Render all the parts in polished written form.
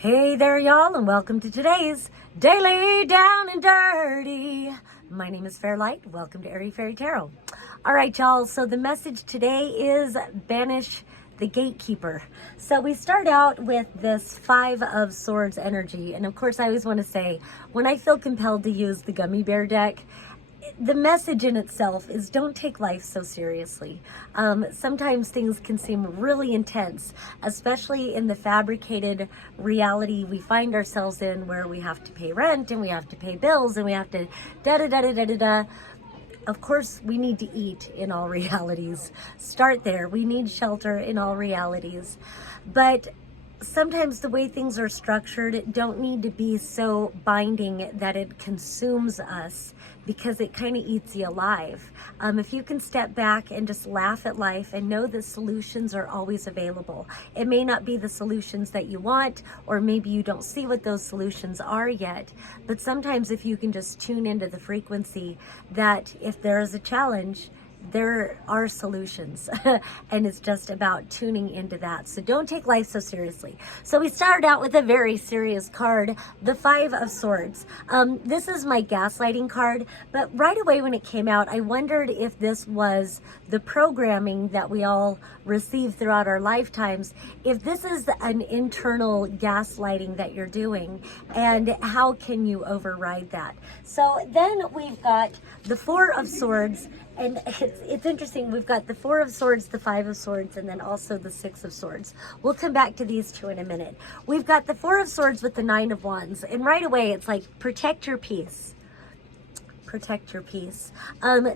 Hey there, y'all, and welcome to today's Daily Down and Dirty. My name is Fairlight. Welcome to Airy Fairy Tarot. All right, y'all, so the message today is Banish the Gatekeeper. So we start out with this Five of Swords energy, and of course I always want to say, when I feel compelled to use the Gummy Bear deck, the message in itself is don't take life so seriously. Sometimes things can seem really intense, especially in the fabricated reality we find ourselves in, where we have to pay rent and we have to pay bills and we have to da-da-da-da-da-da-da. Of course, we need to eat in all realities. Start there. We need shelter in all realities. But sometimes the way things are structured don't need to be so binding that it consumes us, because it kind of eats you alive. If you can step back and just laugh at life and know the solutions are always available. It may not be the solutions that you want, or maybe you don't see what those solutions are yet, but sometimes if you can just tune into the frequency that if there is a challenge, there are solutions and it's just about tuning into that. So don't take life so seriously. So we started out with a very serious card, the Five of Swords. This is my gaslighting card, but right away when it came out, I wondered if this was the programming that we all receive throughout our lifetimes, if this is an internal gaslighting that you're doing, and how can you override that? So then we've got the Four of Swords. And it's interesting, we've got the Four of Swords, the Five of Swords, and then also the Six of Swords. We'll come back to these two in a minute. We've got the Four of Swords with the Nine of Wands, and right away it's like, protect your peace. Protect your peace.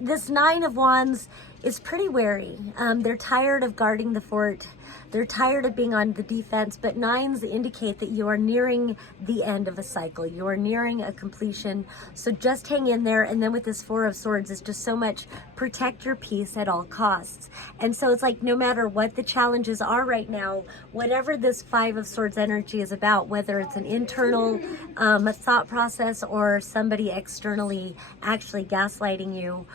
This Nine of Wands is pretty wary. They're tired of guarding the fort. They're tired of being on the defense, but nines indicate that you are nearing the end of a cycle. You are nearing a completion. So just hang in there. And then with this Four of Swords, it's just so much protect your peace at all costs. And so it's like, no matter what the challenges are right now, whatever this Five of Swords energy is about, whether it's an internal thought process or somebody externally actually gaslighting you,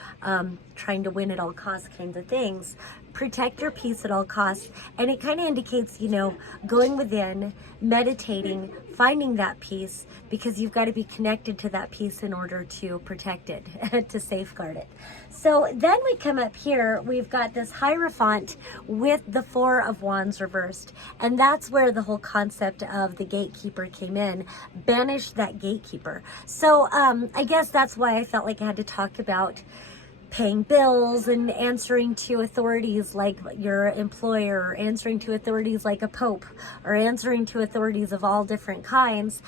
trying to win at all costs kinds of things, protect your peace at all costs. And it kind of indicates, you know, going within, meditating, finding that peace, because you've got to be connected to that peace in order to protect it, to safeguard it. So then we come up here, we've got this Hierophant with the Four of Wands reversed. And that's where the whole concept of the gatekeeper came in. Banish that gatekeeper. So I guess that's why I felt like I had to talk about paying bills and answering to authorities like your employer, or answering to authorities like a pope, or answering to authorities of all different kinds.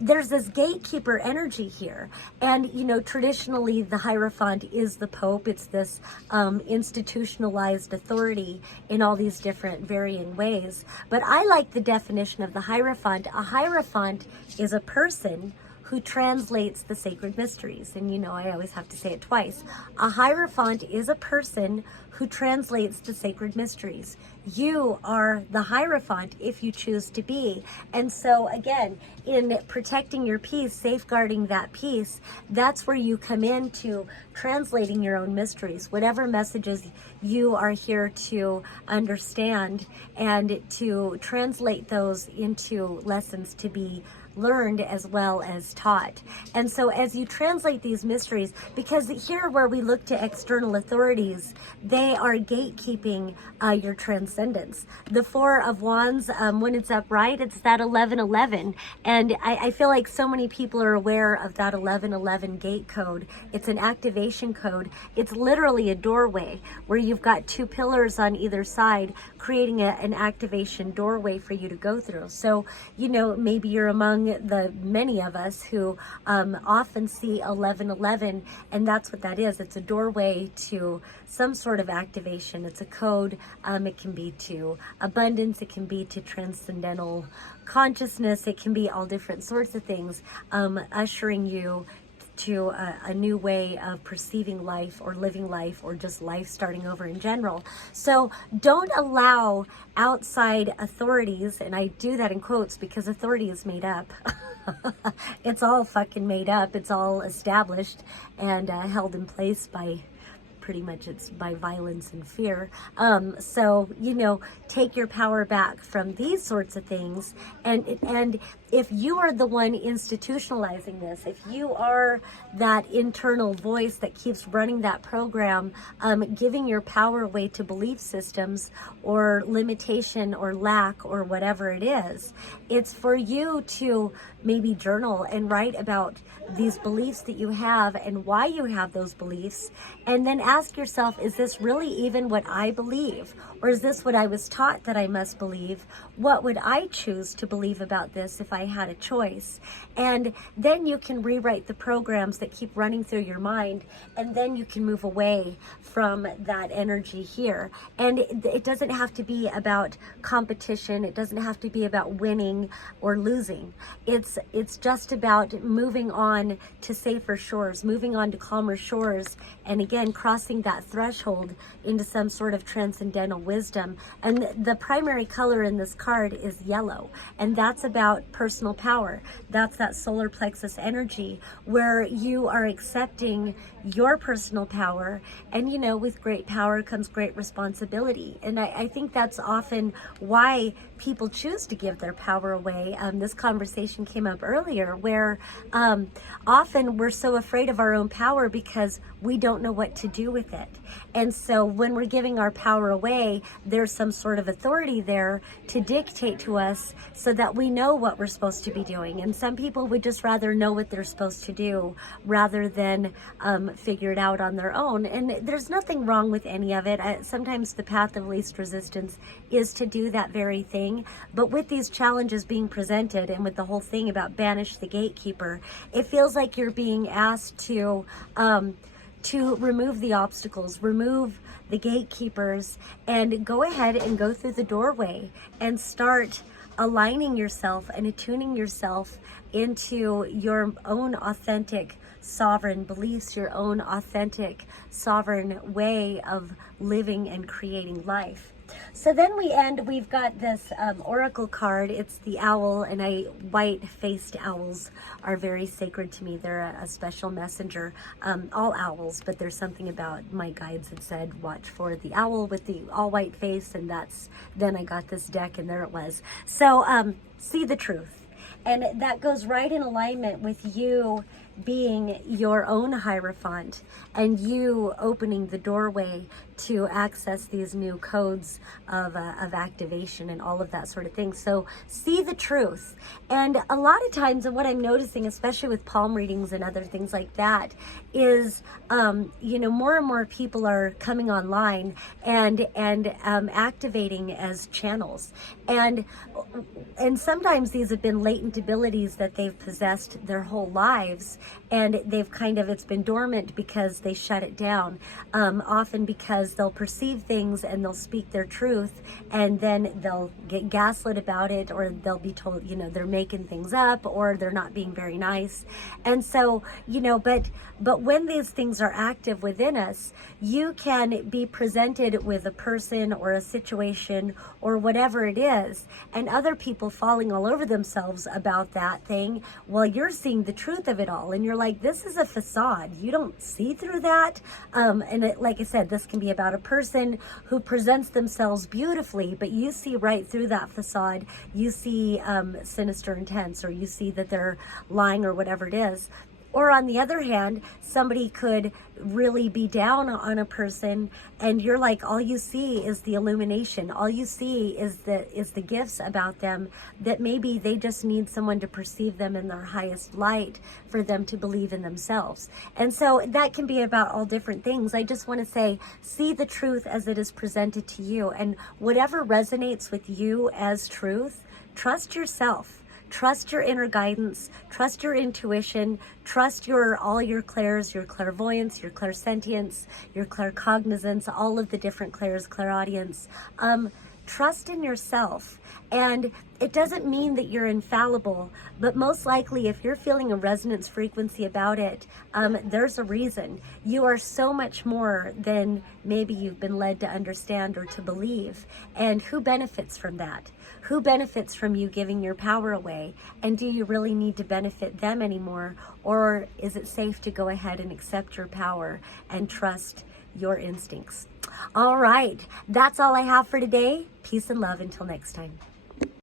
There's this gatekeeper energy here. And, you know, traditionally the Hierophant is the pope. It's this institutionalized authority in all these different varying ways. But I like the definition of the Hierophant. A Hierophant is a person who translates the sacred mysteries. And you know, I always have to say it twice. A Hierophant is a person who translates the sacred mysteries. You are the Hierophant if you choose to be. And so again, in protecting your peace, safeguarding that peace, that's where you come into translating your own mysteries, whatever messages you are here to understand, and to translate those into lessons to be learned as well as taught. And so as you translate these mysteries, because here where we look to external authorities, they are gatekeeping your transcendence. The Four of Wands, when it's upright, it's that 1111. And I feel like so many people are aware of that 1111 gate code. It's an activation code. It's literally a doorway where you've got two pillars on either side, creating an activation doorway for you to go through. So, you know, maybe you're among the many of us who often see 1111, and that's what that is. It's a doorway to some sort of activation. It's a code. It can be to abundance. It can be to transcendental consciousness. It can be all different sorts of things, ushering you to a new way of perceiving life, or living life, or just life starting over in general. So don't allow outside authorities, and I do that in quotes because authority is made up. It's all fucking made up. It's all established and held in place by pretty much it's by violence and fear. So, you know, take your power back from these sorts of things. And if you are the one institutionalizing this, if you are that internal voice that keeps running that program, giving your power away to belief systems or limitation or lack or whatever it is, it's for you to maybe journal and write about these beliefs that you have and why you have those beliefs, and then ask yourself, is this really even what I believe? Or is this what I was taught that I must believe? What would I choose to believe about this if I had a choice? And then you can rewrite the programs that keep running through your mind, and then you can move away from that energy here. And it doesn't have to be about competition. It doesn't have to be about winning or losing. It's just about moving on to safer shores, moving on to calmer shores, and again, crossing that threshold into some sort of transcendental wisdom. And the primary color in this card is yellow, and that's about personal power. That's that solar plexus energy where you are accepting your personal power, and you know, with great power comes great responsibility. And I think that's often why people choose to give their power away. This conversation came up earlier where often we're so afraid of our own power because we don't know what to do with it. And so when we're giving our power away, there's some sort of authority there to dictate to us so that we know what we're supposed to be doing. And some people would just rather know what they're supposed to do rather than figure it out on their own. And there's nothing wrong with any of it. Sometimes the path of least resistance is to do that very thing. But with these challenges being presented, and with the whole thing about Banish the Gatekeeper, it feels like you're being asked to remove the obstacles, remove the gatekeepers, and go ahead and go through the doorway and start aligning yourself and attuning yourself into your own authentic sovereign beliefs, your own authentic sovereign way of living and creating life. So then we've got this oracle card. It's the owl, and white-faced owls are very sacred to me. They're a special messenger. All owls, but there's something about my guides that said, watch for the owl with the all-white face, and then I got this deck, and there it was. So see the truth. And that goes right in alignment with you being your own Hierophant and you opening the doorway to access these new codes of activation and all of that sort of thing. So see the truth. And a lot of times, and what I'm noticing, especially with palm readings and other things like that, is more and more people are coming online and activating as channels. And sometimes these have been latent abilities that they've possessed their whole lives, and it's been dormant because they shut it down, often because they'll perceive things and they'll speak their truth, and then they'll get gaslit about it, or they'll be told, they're making things up, or they're not being very nice. And so, but when these things are active within us, you can be presented with a person or a situation or whatever it is, and other people falling all over themselves about that thing while you're seeing the truth of it all. And you're like, this is a facade. You don't see through that. Like I said, this can be about a person who presents themselves beautifully, but you see right through that facade. You see sinister intents, or you see that they're lying or whatever it is. Or on the other hand, somebody could really be down on a person, and you're like, all you see is the illumination. All you see is the gifts about them, that maybe they just need someone to perceive them in their highest light for them to believe in themselves. And so that can be about all different things. I just want to say, see the truth as it is presented to you, and whatever resonates with you as truth, trust yourself. Trust your inner guidance, trust your intuition, trust all your clairs, your clairvoyance, your clairsentience, your claircognizance, all of the different clairs, clairaudience. Trust in yourself. And it doesn't mean that you're infallible, but most likely if you're feeling a resonance frequency about it, there's a reason. You are so much more than maybe you've been led to understand or to believe. And who benefits from that? Who benefits from you giving your power away? And do you really need to benefit them anymore? Or is it safe to go ahead and accept your power and trust your instincts. All right, that's all I have for today. Peace and love until next time.